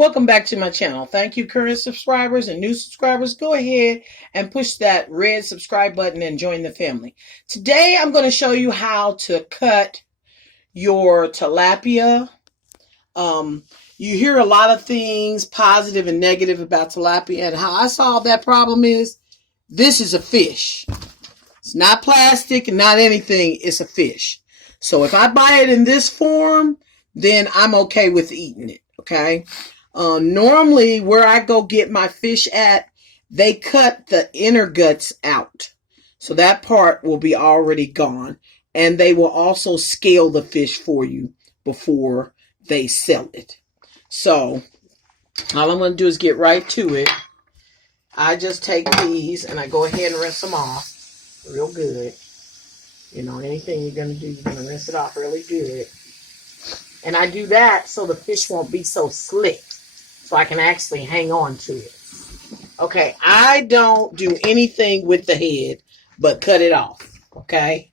Welcome back to my channel. Thank you, current subscribers and new subscribers. Go ahead and push that red subscribe button and join the family. Today, I'm going to show you how to cut your tilapia. You hear a lot of things, positive and negative, about tilapia, and how I solve that problem is, this is a fish. It's not plastic and not anything. It's a fish. So if I buy it in this form, then I'm okay with eating it, okay? Normally, where I go get my fish at, they cut the inner guts out. So that part will be already gone. And they will also scale the fish for you before they sell it. So all I'm going to do is get right to it. I just take these and I go ahead and rinse them off real good. You know, anything you're going to do, you're going to rinse it off really good. And I do that so the fish won't be so slick, so I can actually hang on to it. Okay, I don't do anything with the head but cut it off, okay?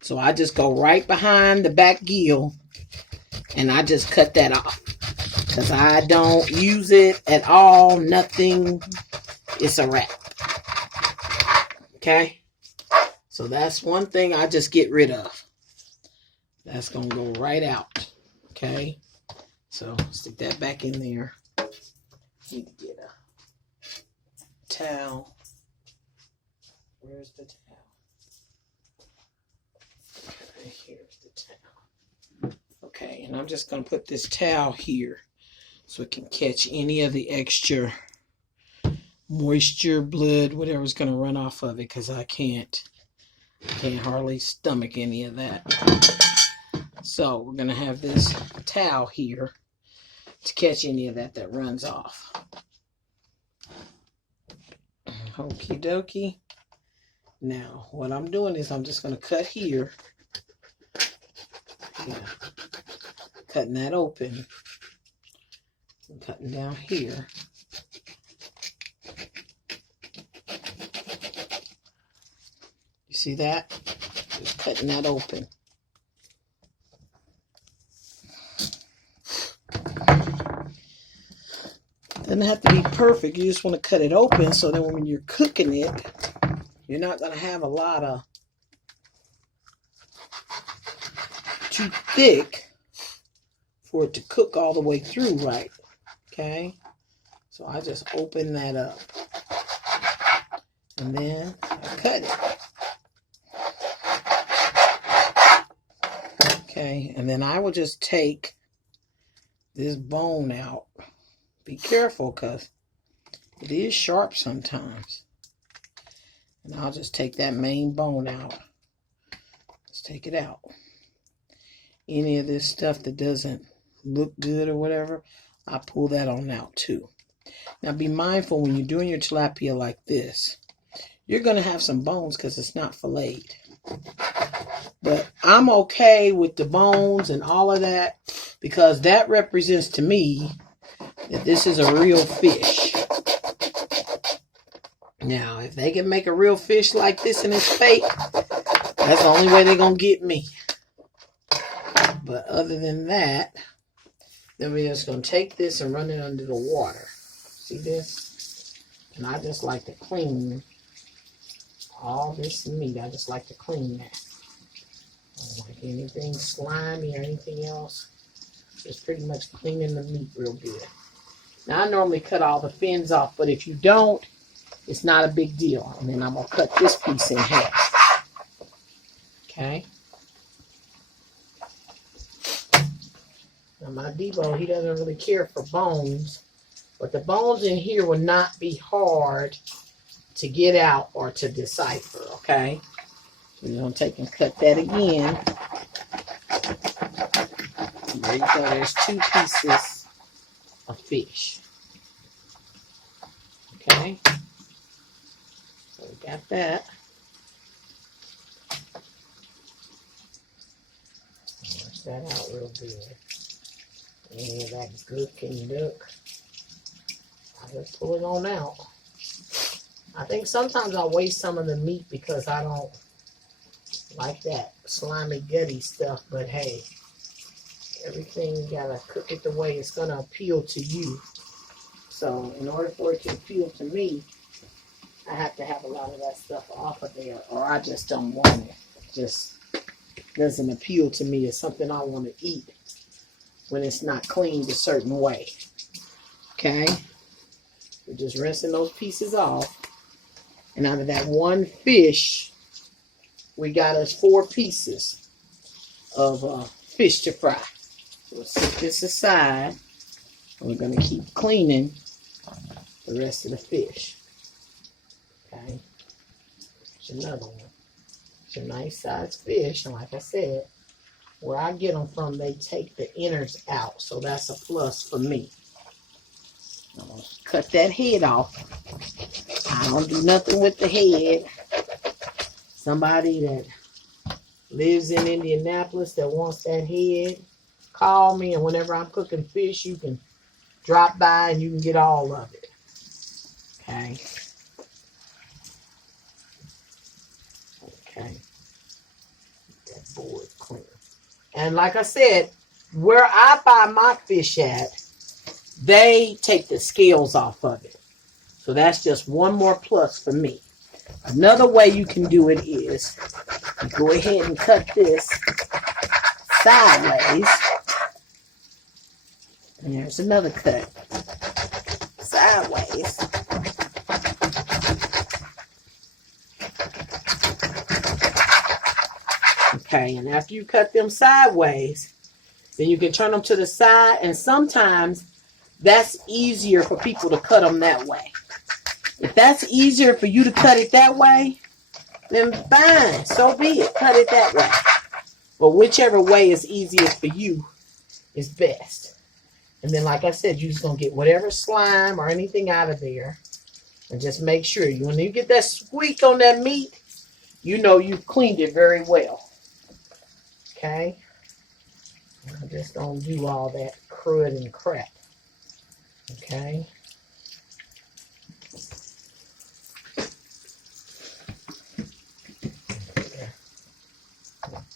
So I just go right behind the back gill and I just cut that off. Because I don't use it at all, nothing. It's a wrap. Okay? So that's one thing I just get rid of. That's going to go right out. Okay? So stick that back in there. Need to get a towel. Where's the towel? Okay, here's the towel. Okay, and I'm just going to put this towel here so it can catch any of the extra moisture, blood, whatever's going to run off of it, because I can't hardly stomach any of that. So we're going to have this towel here to catch any of that runs off. Okie dokie. Now, what I'm doing is I'm just going to cut here. Yeah. Cutting that open. I'm cutting down here. You see that? Just cutting that open. Doesn't have to be perfect. You just want to cut it open so that when you're cooking it, you're not going to have a lot of too thick for it to cook all the way through right. Okay? So I just open that up. And then I cut it. Okay, and then I will just take this bone out. Be careful, because it is sharp sometimes. And I'll just take that main bone out. Let's take it out. Any of this stuff that doesn't look good or whatever, I pull that on out too. Now be mindful when you're doing your tilapia like this, you're going to have some bones because it's not filleted. But I'm okay with the bones and all of that, because that represents to me that this is a real fish. Now, if they can make a real fish like this and it's fake, that's the only way they're going to get me. But other than that, then we're just going to take this and run it under the water. See this? And I just like to clean all this meat. I just like to clean that. I don't like anything slimy or anything else. Just pretty much cleaning the meat real good. Now, I normally cut all the fins off, but if you don't, it's not a big deal. And then I'm going to cut this piece in half. Okay? Now, my Debo, he doesn't really care for bones, but the bones in here will not be hard to get out or to decipher, okay? So you're going to take and cut that again. There you go. There's two pieces of fish. Okay? So we got that. Wash that out real good. Any of that gook and duck, I just pull it on out. I think sometimes I'll waste some of the meat because I don't like that slimy, gutty stuff, but hey, Everything you gotta cook it the way it's gonna appeal to you. So in order for it to appeal to me, I have to have a lot of that stuff off of there, or I just don't want it. Just doesn't appeal to me as something I want to eat when it's not cleaned a certain way. Okay? We're just rinsing those pieces off. And out of that one fish, we got us 4 pieces of fish to fry. So we'll set this aside. And we're going to keep cleaning the rest of the fish. Okay? Here's another one. It's a nice sized fish. And like I said, where I get them from, they take the innards out. So that's a plus for me. I'm going to cut that head off. I don't do nothing with the head. Somebody that lives in Indianapolis that wants that head, call me, and whenever I'm cooking fish, you can drop by and you can get all of it. Okay. Okay. Get that board clean. And like I said, where I buy my fish at, they take the scales off of it. So that's just one more plus for me. Another way you can do it is you go ahead and cut this sideways. And there's another cut. Sideways. Okay, and after you cut them sideways, then you can turn them to the side, and sometimes that's easier for people to cut them that way. If that's easier for you to cut it that way, then fine, so be it. Cut it that way. But whichever way is easiest for you is best. And then, like I said, you're just going to get whatever slime or anything out of there. And just make sure, when you get that squeak on that meat, you know you've cleaned it very well. Okay? I just don't do all that crud and crap. Okay?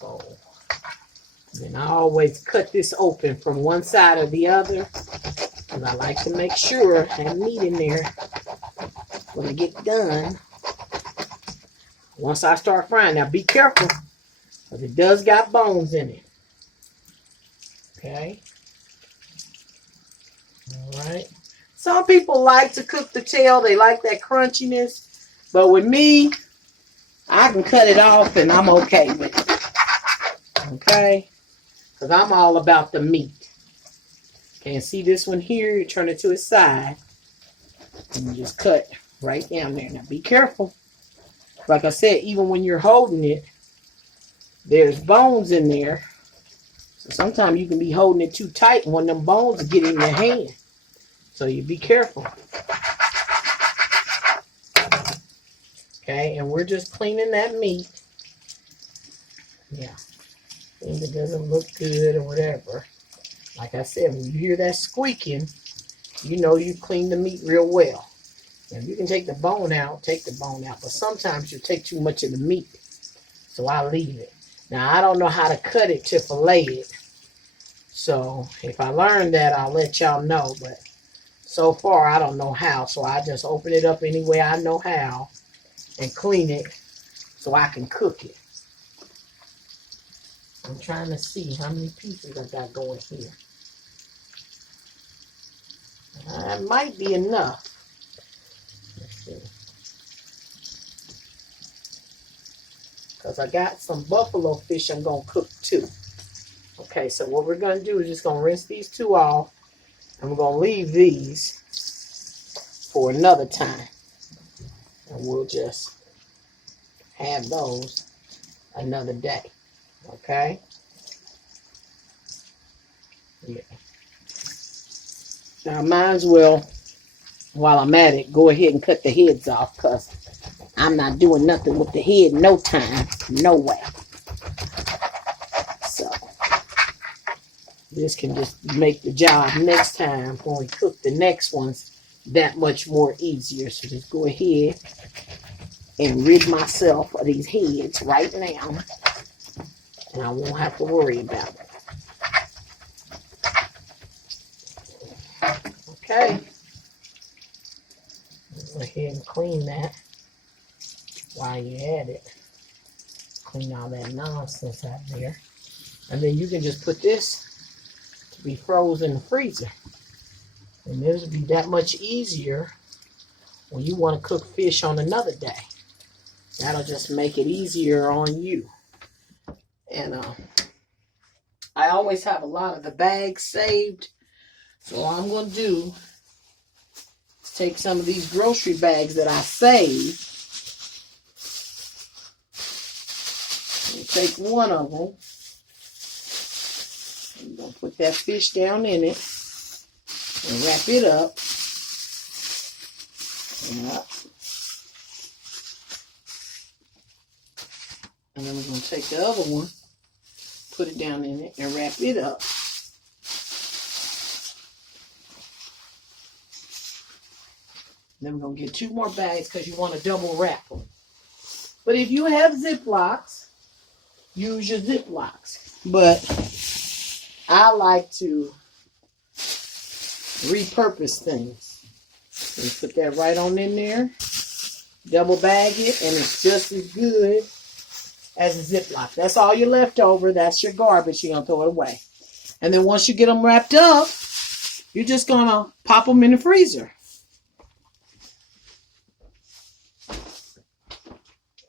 Bowl. And I always cut this open from one side or the other, because I like to make sure I have meat in there when I get done. Once I start frying, now be careful, because it does got bones in it. Okay. All right. Some people like to cook the tail. They like that crunchiness. But with me, I can cut it off and I'm okay with it. Okay? Because I'm all about the meat. Okay, see this one here? You turn it to its side. And you just cut right down there. Now be careful. Like I said, even when you're holding it, there's bones in there. So sometimes you can be holding it too tight and one of them bones will get in your hand. So you be careful. Okay, and we're just cleaning that meat. Yeah. If it doesn't look good or whatever. Like I said, when you hear that squeaking, you know you cleaned the meat real well. And if you can take the bone out, take the bone out. But sometimes you take too much of the meat. So I leave it. Now, I don't know how to cut it to fillet it. So if I learn that, I'll let y'all know. But so far, I don't know how. So I just open it up any way I know how and clean it so I can cook it. I'm trying to see how many pieces I got going here. That might be enough. Let's see. Because I got some buffalo fish I'm going to cook too. Okay, so what we're going to do is just going to rinse these two off. And we're going to leave these for another time. And we'll just have those another day. Okay? Yeah. Now, I might as well, while I'm at it, go ahead and cut the heads off, because I'm not doing nothing with the head no time. No way. So, this can just make the job next time when we cook the next ones that much more easier. So, just go ahead and rid myself of these heads right now. And I won't have to worry about it. Okay. Go ahead and clean that while you're at it. Clean all that nonsense out there. And then you can just put this to be frozen in the freezer. And this will be that much easier when you want to cook fish on another day. That'll just make it easier on you. And I always have a lot of the bags saved. So all I'm going to do is take some of these grocery bags that I saved. And take one of them. I'm going to put that fish down in it and wrap it up. Yep. And then we're going to take the other one, put it down in it, and wrap it up. Then we're going to get 2 more bags because you want to double wrap them. But if you have Ziplocs, use your Ziplocs. But I like to repurpose things. So put that right on in there. Double bag it, and it's just as good as a Ziploc. That's all your leftover. That's your garbage. You're going to throw it away. And then once you get them wrapped up, you're just going to pop them in the freezer.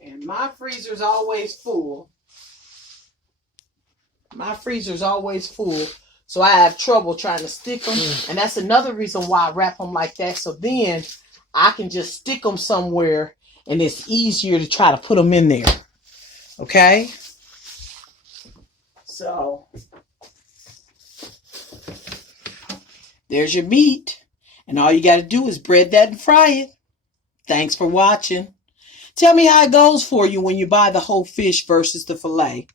And my freezer's always full. My freezer's always full. So I have trouble trying to stick them. And that's another reason why I wrap them like that. So then I can just stick them somewhere and it's easier to try to put them in there. Okay? So there's your meat. And all you got to do is bread that and fry it. Thanks for watching. Tell me how it goes for you when you buy the whole fish versus the fillet.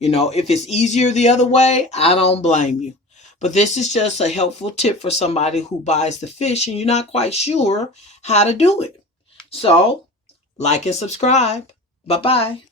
You know, if it's easier the other way, I don't blame you. But this is just a helpful tip for somebody who buys the fish and you're not quite sure how to do it. So, like and subscribe. Bye-bye.